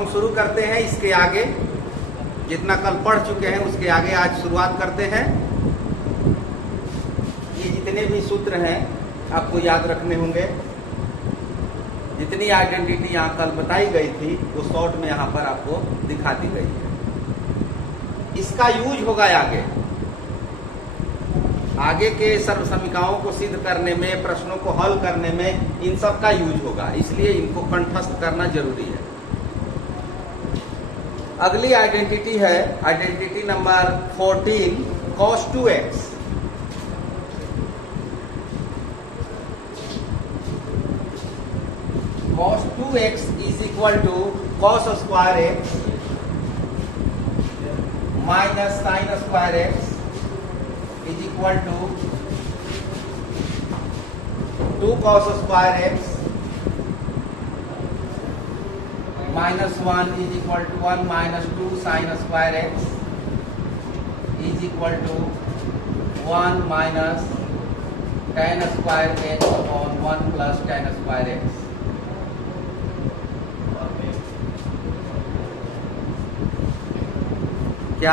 हम शुरू करते हैं इसके आगे, जितना कल पढ़ चुके हैं उसके आगे आज शुरुआत करते हैं। ये जितने भी सूत्र हैं आपको याद रखने होंगे। जितनी आइडेंटिटी यहाँ कल बताई गई थी वो शॉर्ट में यहाँ पर आपको दिखा दी गई है। इसका यूज होगा आगे के सर्व समीकरणों को सिद्ध करने में, प्रश्नों को हल करने में, इन सब का यूज होगा, इसलिए इनको कंठस्थ करना जरूरी है। अगली आइडेंटिटी है identity number 14, cos 2x। cos 2x is equal to cos square x minus sin square x is equal to 2 cos square x minus 1 is equal to 1 minus 2 sin square x is equal to 1 minus tan square x upon 1 plus tan square x। क्या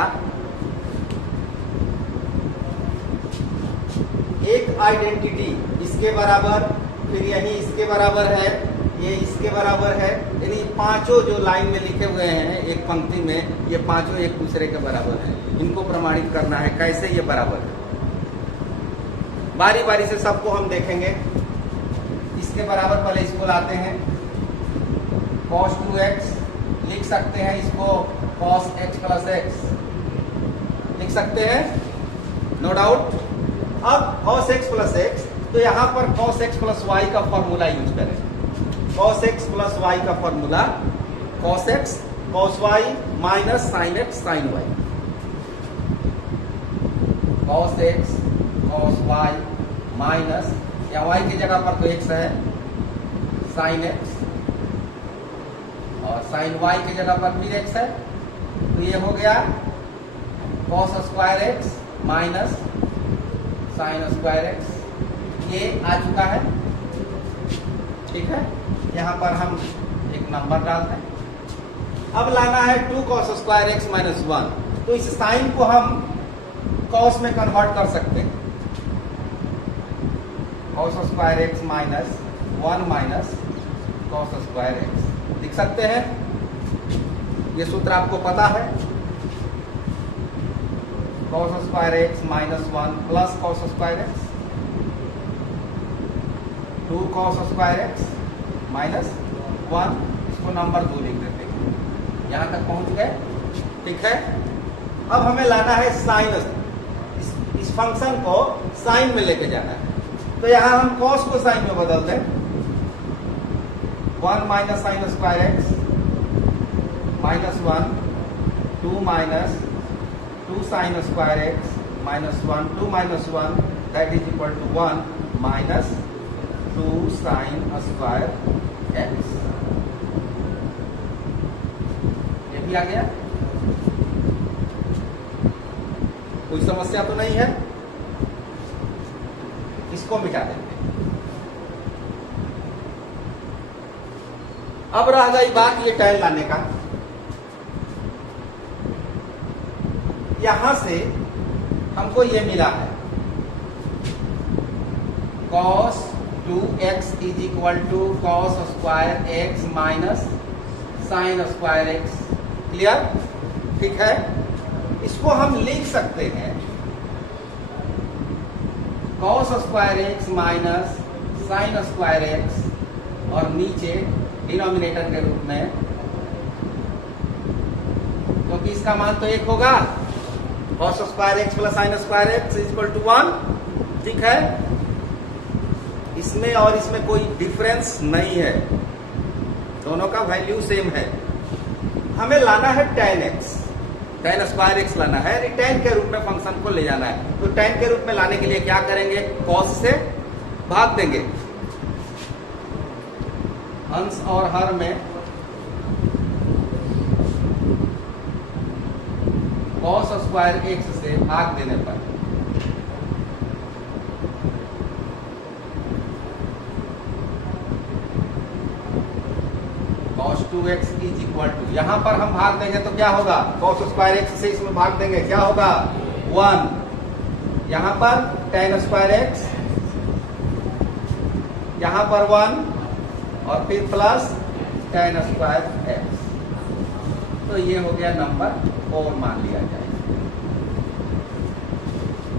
एक identity इसके बराबर, फिर यही इसके बराबर है, ये इसके बराबर है, यानी पांचों जो लाइन में लिखे हुए हैं एक पंक्ति में, ये पांचों एक दूसरे के बराबर हैं। इनको प्रमाणित करना है कैसे ये बराबर है। बारी बारी से सबको हम देखेंगे। इसके बराबर पहले इसको लाते हैं, cos 2x लिख सकते हैं, इसको cos x प्लस x लिख सकते हैं, नो डाउट। अब cos x प्लस x, तो यहां पर cos x प्लस y का फॉर्मूला यूज करें। cos x प्लस y का formula cos x cos y minus sin x sin y। cos x cos y minus, या y की जगह पर तो x है, sin x, और sin y की जगह पर भी x है, तो ये हो गया cos square x minus sin square x। ये आ चुका है, ठीक है। यहां पर हम एक नंबर डालते हैं। अब लाना है 2 cos स्क्वायर x माइनस 1, तो इस साइन को हम cos में कन्वर्ट कर सकते हैं। cos square x minus 1 minus cos square x लिख सकते हैं। ये सूत्र आपको पता है, cos square x minus 1 plus cos square x, 2 cos square x minus 1, इसको नंबर 2 लिख देते हैं। यहां तक पहुंच गए, ठीक है। अब हमें लाना है साइन, इस फंक्शन को साइन में लेके जाना है, तो यहां हम cos को साइन में बदल दें। 1 minus sine square x minus 1, 2 minus 2 sin square x minus 1, 2 minus 1 that is equal to 1 minus 2 sin square x। ये भी आ गया, कोई समस्या तो नहीं है। इसको मिटा देंगे। अब रह गई बात ये tan लाने का। यहां से हमको ये मिला है cos 2x is equal to cos square x minus sin square x। Clear, ठीक है। इसको हम लिख सकते हैं cos square x minus sin square x, और नीचे डिनोमिनेटर के रूप में, क्योंकि इसका मान तो 1 होगा, cos square x plus sin square x is equal to 1, ठीक है। इसमें और इसमें कोई डिफरेंस नहीं है, दोनों का वैल्यू सेम है। हमें लाना है tan x, tan square x लाना है, tan के रूप में फंक्शन को ले जाना है। तो tan के रूप में लाने के लिए क्या करेंगे, cos से भाग देंगे, अंश और हर में cos स्क्वायर x से भाग देने पर cos 2x is equal to, यहां पर हम भाग देंगे तो क्या होगा, cos स्क्वायर x से इसमें भाग देंगे क्या होगा 1, यहां पर tan स्क्वायर x, यहां पर 1 और फिर प्लस tan स्क्वायर x। तो ये हो गया नंबर 4 मान लिया जाए।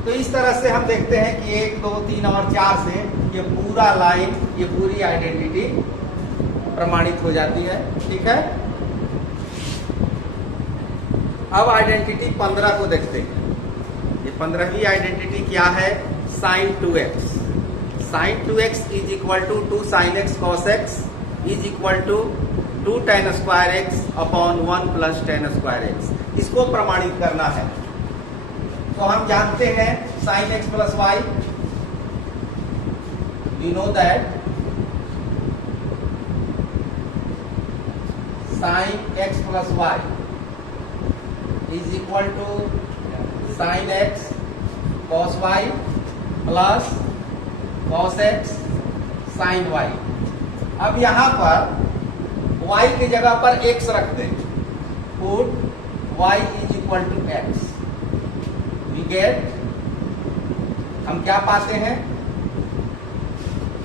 तो इस तरह से हम देखते हैं कि 1, 2, 3 और 4 से ये पूरा लाइन, ये पूरी आइडेंटिटी प्रमाणित हो जाती है। ठीक है, अब आइडेंटिटी 15 को देखते हैं। ये 15वीं आइडेंटिटी क्या है, sin 2x। sin 2x is equal to 2 sin x cos x is equal to 2 tan square x upon 1 plus tan square x। इसको प्रमाणित करना है। तो हम जानते हैं sin x plus y, we know that sin x plus y is equal to sin x cos y plus cos x sin y। अब यहां पर y की जगह पर x रख दें, put y is equal to x, we get, हम क्या पाते हैं,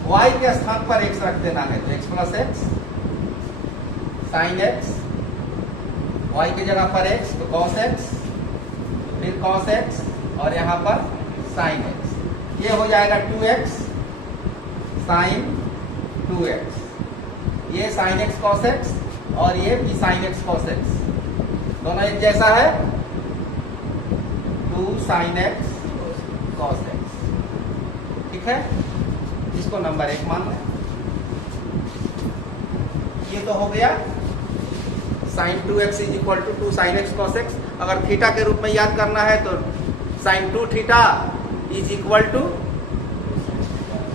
y के स्थान पर x रख देना है तो x plus x sine x, y की जगह पर x तो cos x, फिर cos x और यहां पर sin x। ये हो जाएगा 2x sin 2x, ये sin x cos x और ये भी sin x cos x, दोनों एक जैसा है, 2 sin x cos x। ठीक है, इसको नंबर 1 मान लें। ये तो हो गया sin 2x is equal to 2 sin x cos x। अगर थीटा के रूप में याद करना है तो sin 2 theta is equal to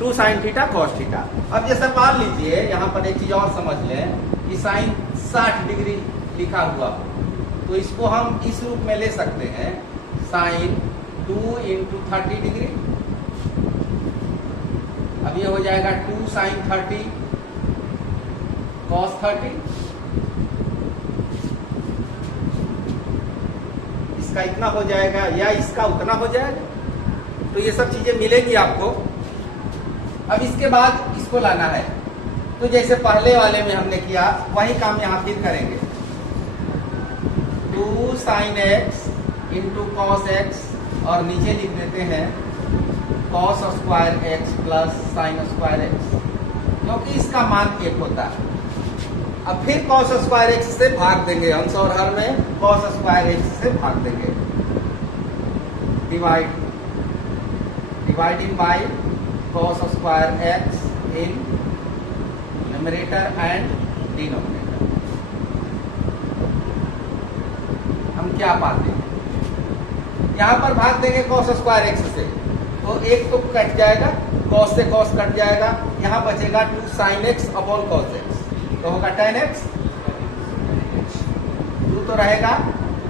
2 sin theta cos theta. अब जैसे मान लीजिए यहाँ पर एक चीज और समझ लें कि sin 60 डिग्री लिखा हुआ, तो इसको हम इस रूप में ले सकते हैं sin 2 इंटू 30 डिग्री। अब ये हो जाएगा 2 sin 30 cos 30, इसका इतना हो जाएगा या इसका उतना हो जाएगा। तो ये सब चीजें मिलेगी आपको। अब इसके बाद इसको लाना है, तो जैसे पहले वाले में हमने किया वही काम यहां फिर करेंगे। 2 sin x into cos x और नीचे लिख देते हैं cos square x plus sin square x, क्योंकि इसका मान 1 होता है। अब फिर cos स्क्वायर x से भाग देंगे, अंश और हर में cos स्क्वायर x से भाग देंगे, dividing by cos square x in numerator and denominator. हम क्या पाते हैं, यहां पर भाग देंगे cos स्क्वायर x से, तो एक तो कट जाएगा, cos से cos कट जाएगा, यहां बचेगा 2 sin x upon cos x, तो होगा tan x, 2 तो रहेगा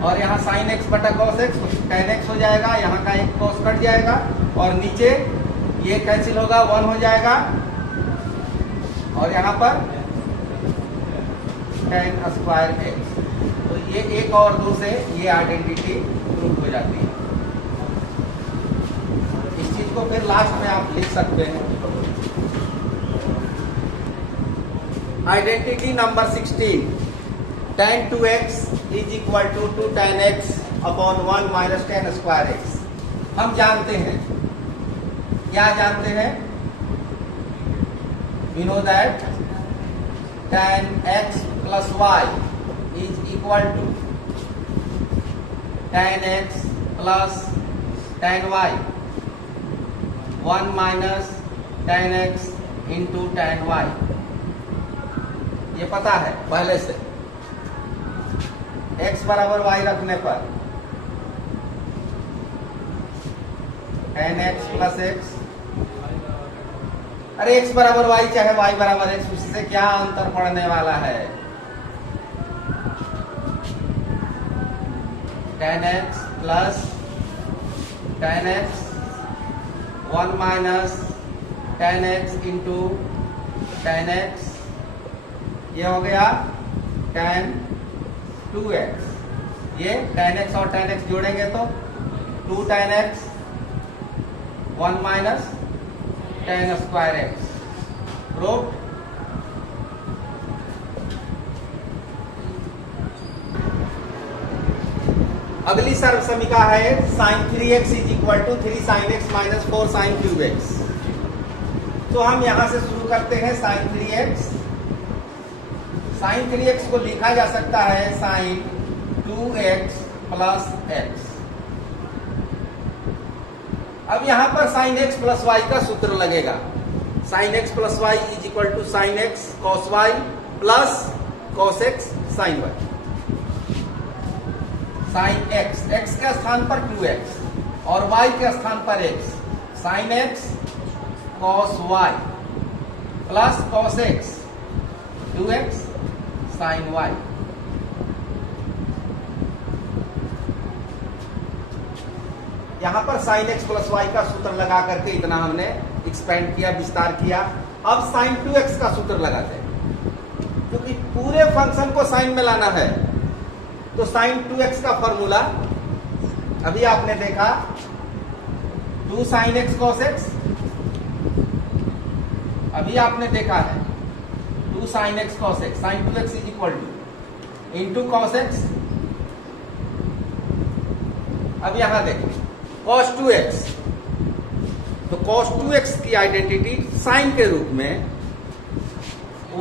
और यहाँ sin x बटा cos x tan x हो जाएगा, यहाँ का एक cos कट जाएगा और नीचे ये कैंसिल होगा, 1 हो जाएगा और यहाँ पर tan स्क्वायर x। तो ये 1 और 2 से ये आइडेंटिटी प्रूव हो जाती है। इस चीज को फिर लास्ट में आप लिख सकते हैं। Identity number 16, tan 2x is equal to 2 tan x upon 1 minus tan square x। हम जानते हैं, क्या जानते हैं, we know that tan x plus y is equal to tan x plus tan y, 1 minus tan x into tan y। ये पता है पहले से, x बराबर y रखने पर tan x प्लस x, अरे x बराबर y चाहे y बराबर x, उससे क्या अंतर पड़ने वाला है। tan x plus tan x 1 minus tan x into tan x, ये हो गया tan 2x, ये tan x और tan x जोड़ेंगे तो 2 tan x 1 minus tan square x root अगली सर्व समीका है sin 3x is equal to 3 sin x minus 4 sin cube x। तो हम यहां से शुरू करते हैं sin 3x। sin 3x को लिखा जा सकता है sin 2x प्लस x। अब यहां पर sin x प्लस y का सूत्र लगेगा। sin x plus y is equal to sin x cos y plus cos x sin y। sin x, x के स्थान पर 2x और y के स्थान पर x, sin x cos y plus cos x 2x sin y। यहां पर sin x plus y का सूत्र लगा करके इतना हमने एक्सपेंड किया, विस्तार किया। अब sin 2x का सूत्र लगाते हैं क्योंकि पूरे फंक्शन को साइन में लाना है। तो sin 2x का फॉर्मूला अभी आपने देखा 2 sin x cos x, अभी आपने देखा है 2 sin x cos x, sin 2x is equal two into cos x। अब यहां देखें cos 2x, तो cos 2x की आइडेंटिटी साइन के रूप में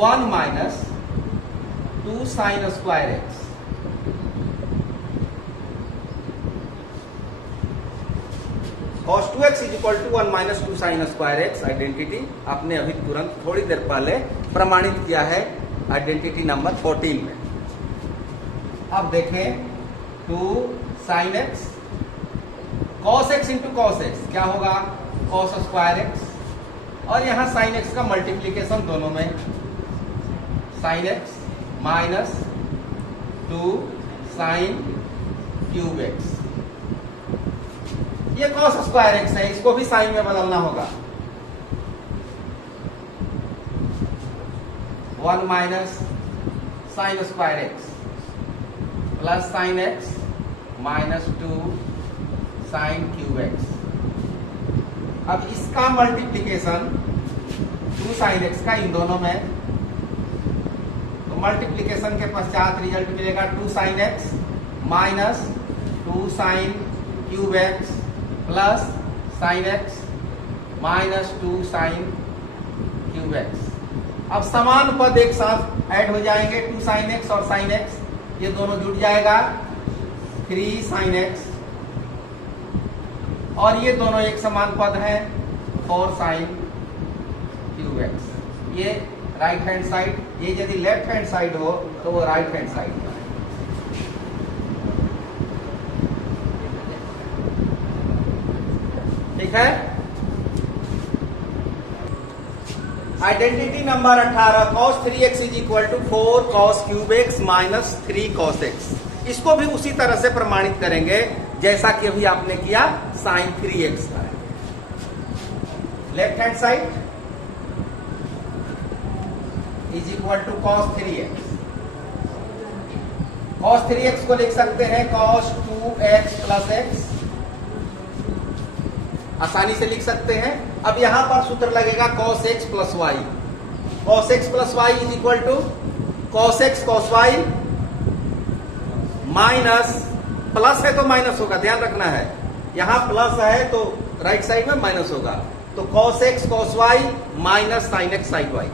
1 minus 2 sin square x। cos 2x is equal to 1 minus 2 sin square x identity आपने अभी तुरंत थोड़ी देर पहले प्रमाणित किया है आइडेंटिटी नंबर 14 में। अब देखें 2 sin x cos x into cos x क्या होगा cos स्क्वायर x, और यहां sin x का मल्टीप्लीकेशन दोनों में sin x minus 2 sin cube x। ये cos स्क्वायर x है, इसको भी साइन में बदलना होगा। 1 minus sine square x plus sine x minus 2 sine cube x। अब इसका मल्टीप्लीकेशन 2 साइन x का इन दोनों में, तो मल्टीप्लीकेशन के पश्चात रिजल्ट मिलेगा 2 sine x minus 2 sine cube x plus sine x minus 2 sine cube x। अब समान पद एक साथ ऐड हो जाएंगे, 2 साइन x और साइन x, ये दोनों जुड़ जाएगा 3 साइन x, और ये दोनों एक समान पद है 4 साइन क्यूब x। ये राइट हैंड साइड, ये यदि लेफ्ट हैंड साइड हो तो वो राइट हैंड साइड है। ठीक है। Identity number 18 cos 3x is equal to 4 cos cube x minus 3 cos x। इसको भी उसी तरह से प्रमाणित करेंगे जैसा कि अभी आपने किया sin 3x का। Left hand side is equal to cos 3x। cos 3x को लिख सकते हैं cos 2x प्लस x, आसानी से लिख सकते हैं। अब यहां पर सूत्र लगेगा cos x plus y। cos x plus y is equal to cos x cos y minus, plus है तो माइनस होगा, ध्यान रखना है। यहां प्लस है तो राइट साइड में माइनस होगा, तो cos x cos y minus sin x sin y।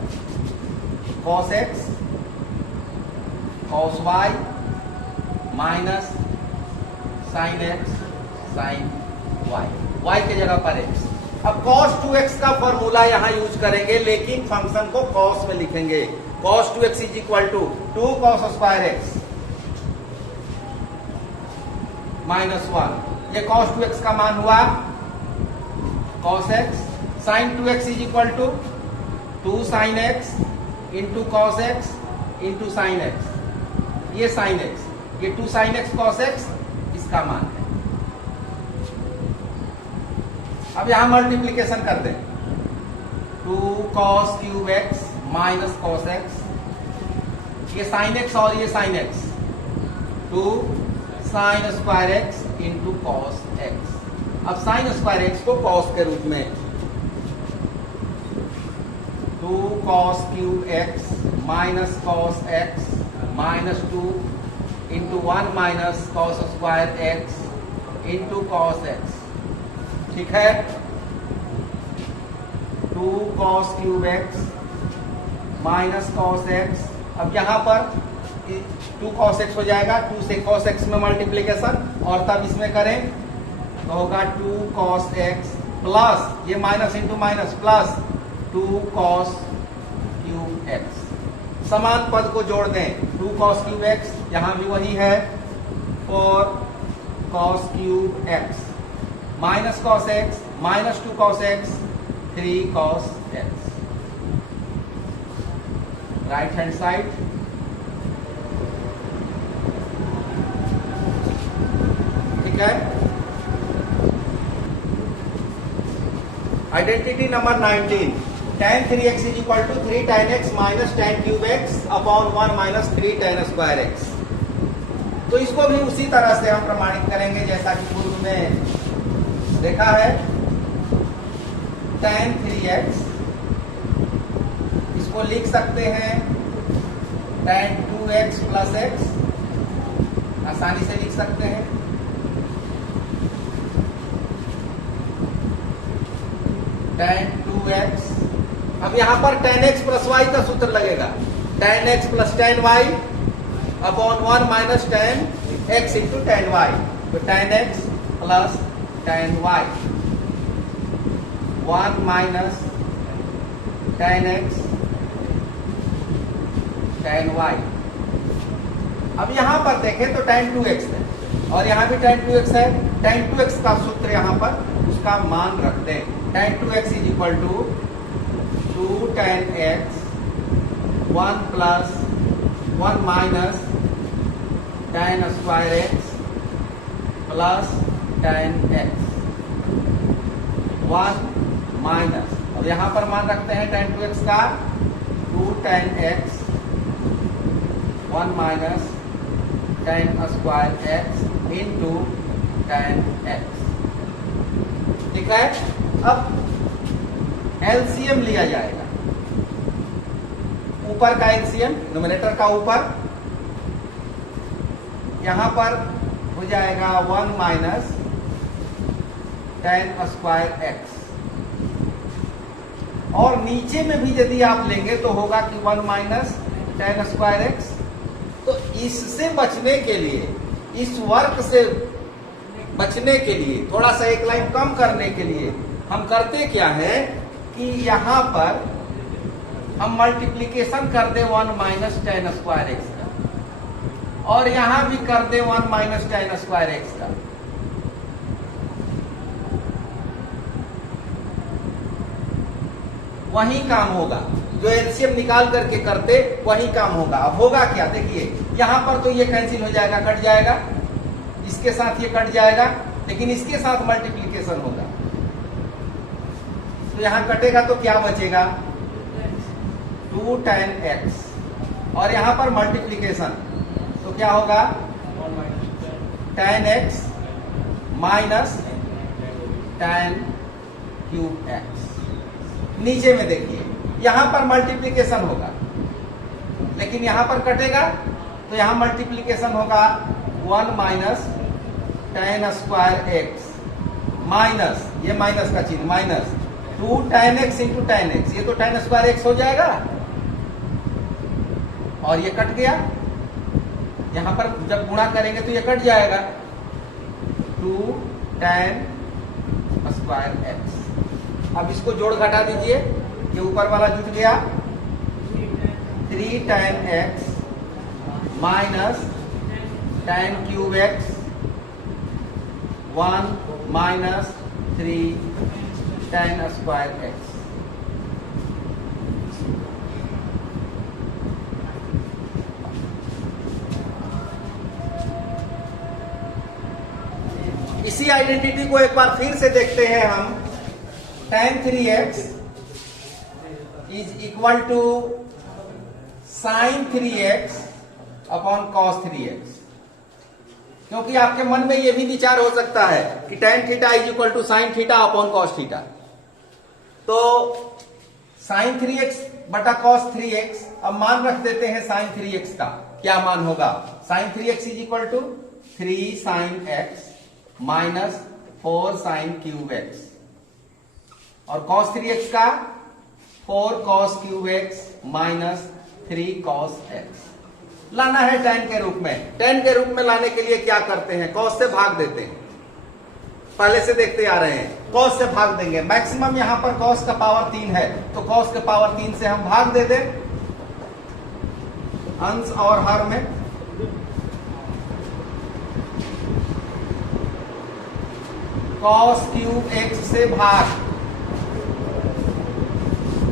cos x cos y minus sin x sin y, y की जगह पर x। अब cos 2x का फॉर्मूला यहां यूज करेंगे, लेकिन फंक्शन को cos में लिखेंगे। cos 2x is equal to 2 cos square x minus 1। ये cos 2x का मान हुआ cos x। sin 2x is equal to 2 sin x into cos x into sin x। ये sin x, ये 2 sin x cos x इसका मान है। अब यहां मल्टीप्लीकेशन कर दें 2 cos cube x minus cos x ये साइन एक्स और ये sine x, 2 sine square x into cos x. अब साइन स्क्वायर एक्स को कॉस के रूप में 2 cos cube x minus cos x minus 2 into 1 minus cos square x into cos x. ठीक है, 2 cos cube x minus cos x. अब यहां पर 2 cos x हो जाएगा, 2 से cos x में मल्टीप्लीकेशन, और तब इसमें करें तो होगा 2 cos x प्लस ये minus into minus plus 2 cos cube x। समान पद को जोड़ दें, 2 cos क्यूब x यहां भी वही है, 4 cos cube x minus cos x minus 2 cos x 3 cos x। Right hand side, ठीक है। Identity number 19, tan 3x is equal to 3 tan x minus tan cube x upon 1 minus 3 tan square x। तो इसको भी उसी तरह से हम प्रमाणित करेंगे जैसा कि पूर्व में देखा है। tan 3x इसको लिख सकते हैं tan 2x प्लस x, आसानी से लिख सकते हैं। tan 2x, अब यहां पर tan x प्लस y का सूत्र लगेगा, tan x plus tan y upon 1 minus tan x into tan y। तो tan x plus tan y 1 minus tan x tan y। अब यहां पर देखें तो tan 2x है और यहां भी tan 2x है। tan 2x का सूत्र यहां पर उसका मान रखते हैं, tan 2x is equal to 2 tan x 1 plus 1 minus tan square x plus tan x 1 minus, और यहां पर मान रखते हैं tan 2x का 2 tan x 1 minus tan square x into tan x। ठीक है, अब एलसीएम लिया जाएगा, ऊपर का एलसीएम न्यूमरेटर का ऊपर, यहां पर हो जाएगा 1 माइनस tan स्क्वायर x, और नीचे में भी यदि आप लेंगे तो होगा कि 1 माइनस tan स्क्वायर x। तो इससे बचने के लिए, इस वर्क से बचने के लिए, थोड़ा सा एक लाइन कम करने के लिए हम करते क्या है कि यहां पर हम मल्टीप्लीकेशन कर दे 1 माइनस tan स्क्वायर x का, और यहां भी कर दे 1 माइनस tan स्क्वायर x का। वही काम होगा जो एलसीएम निकाल करके करते, वही काम होगा। अब होगा क्या, देखिए यहां पर तो ये कैंसिल हो जाएगा, कट जाएगा, इसके साथ ये कट जाएगा, लेकिन इसके साथ मल्टीप्लीकेशन होगा, तो यहां कटेगा तो क्या बचेगा 2 tan x, और यहां पर मल्टीप्लीकेशन तो क्या होगा tan x minus tan cube x। नीचे में देखिए यहां पर मल्टीप्लीकेशन होगा, लेकिन यहां पर कटेगा तो यहां मल्टीप्लीकेशन होगा 1 minus tan square x minus, ये माइनस का चिन्ह, minus 2 tan x into tan x, ये तो tan स्क्वायर x हो जाएगा, और ये कट गया, यहां पर जब गुणा करेंगे तो ये कट जाएगा 2 tan स्क्वायर x। अब इसको जोड़ घटा दीजिए, ये ऊपर वाला जुट गया, 3 tan x minus tan cube x 1 minus 3 tan square x। इसी आइडेंटिटी को एक बार फिर से देखते हैं हम। tan 3x is equal to sine 3x upon cos 3x। क्योंकि आपके मन में यह भी विचार हो सकता है कि tan theta is equal to sine theta upon cos theta. तो साइन 3x बटा कॉस 3x, अब मान रख देते हैं साइन 3x का क्या मान होगा। Sine 3x is equal to 3 sine x minus 4 sine cube x, और कॉस 3x का 4 cos cube x minus 3 cos x लाना है tan के रूप में। tan के रूप में लाने के लिए क्या करते हैं, cos से भाग देते हैं, पहले से देखते आ रहे हैं। cos से भाग देंगे, मैक्सिमम यहां पर cos का पावर 3 है, तो cos के पावर 3 से हम भाग दे दें अंश और हर में। cos क्यूब x से भाग,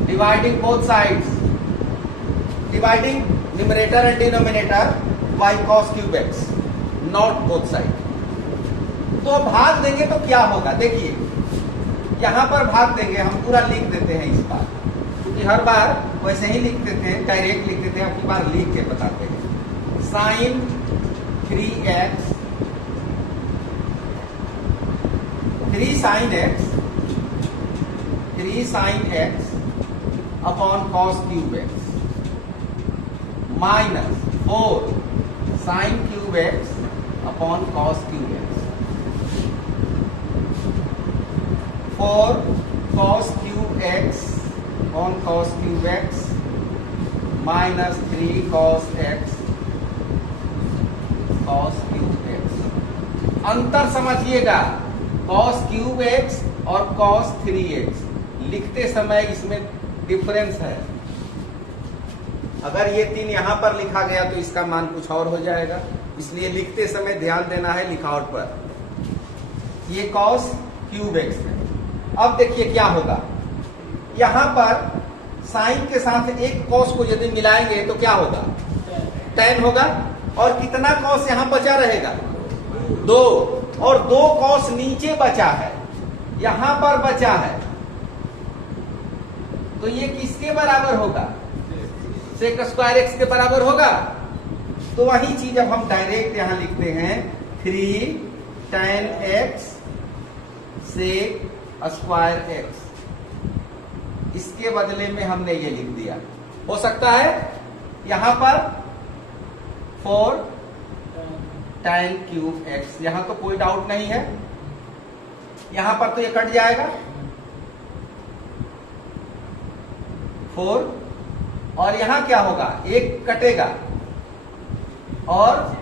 dividing both sides, dividing numerator and denominator by cos cube x, not both side. तो भाग देंगे तो क्या होगा, देखिए यहां पर भाग देंगे, हम पूरा लिख देते हैं इस बार, क्योंकि हर बार वैसे ही लिख देते हैं, डायरेक्ट लिख देते हैं, अब की बार लिख के बताते हैं। Sine 3x 3 sine x upon cos cube x minus 4 sine cube x upon cos cube x, 4 cos cube x upon cos cube x minus 3 cos x cos cube x। अंतर समझिएगा, कॉस क्यूब x और cos 3x लिखते समय इसमें difference है। अगर ये 3 यहां पर लिखा गया तो इसका मान कुछ और हो जाएगा, इसलिए लिखते समय ध्यान देना है लिखावट पर। ये cos क्यूब x है। अब देखिए क्या होगा, यहां पर साइन के साथ एक cos को यदि मिलाएंगे तो क्या होगा, tan होगा, और कितना cos यहां बचा रहेगा, 2, और 2 cos नीचे बचा है, यहां पर बचा है, तो ये किसके बराबर होगा, सेक स्क्वायर एक्स के बराबर होगा। तो वही चीज अब हम डायरेक्ट यहां लिखते हैं, 3 tan x sec square x. इसके बदले में हमने ये लिख दिया, हो सकता है यहां पर 4 tan क्यूब x, यहां तो कोई डाउट नहीं है, यहां पर तो ये कट जाएगा 4, और यहां क्या होगा, एक कटेगा और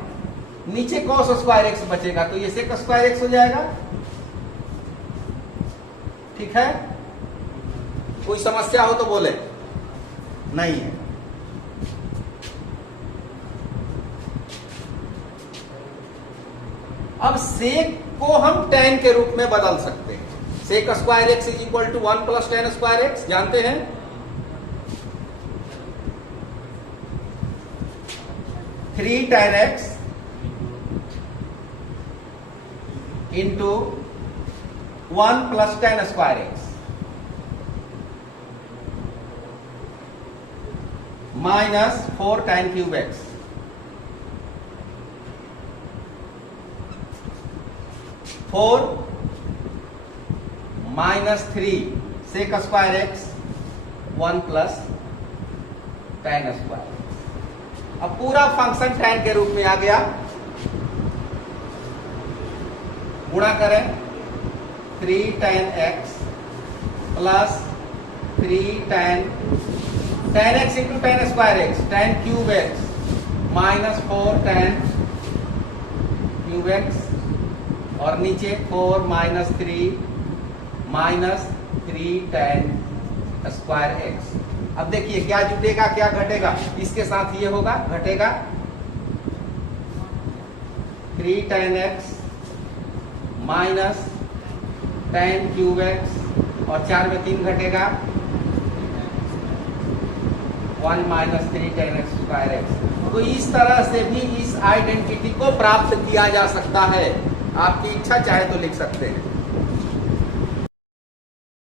नीचे cos स्क्वायर एक्स बचेगा, तो ये सेक स्क्वायर एक्स हो जाएगा। ठीक है, कोई समस्या हो तो बोले, नहीं है। अब सेक को हम tan के रूप में बदल सकते हैं। Sec square x is equal to 1 plus tan square x, जानते हैं। 3 tan x into 1 plus tan square x minus 4 tan cube x, 4 minus 3 sec square x 1 plus tan square. अब पूरा फंक्शन tan के रूप में आ गया, गुणा करें 3 tan x plus 3 tan x into tan square x, tan cube x minus 4 tan cube x, और नीचे 4 माइनस 3 tan स्क्वायर एक्स। अब देखिए क्या जुटेगा क्या घटेगा, इसके साथ ये होगा, घटेगा 3 tan x minus tan cube x, और 4 में 3 घटेगा, 1 minus 3 tan x square x. तो इस तरह से भी इस आइडेंटिटी को प्राप्त किया जा सकता है, आपकी इच्छा चाहे तो लिख सकते हैं।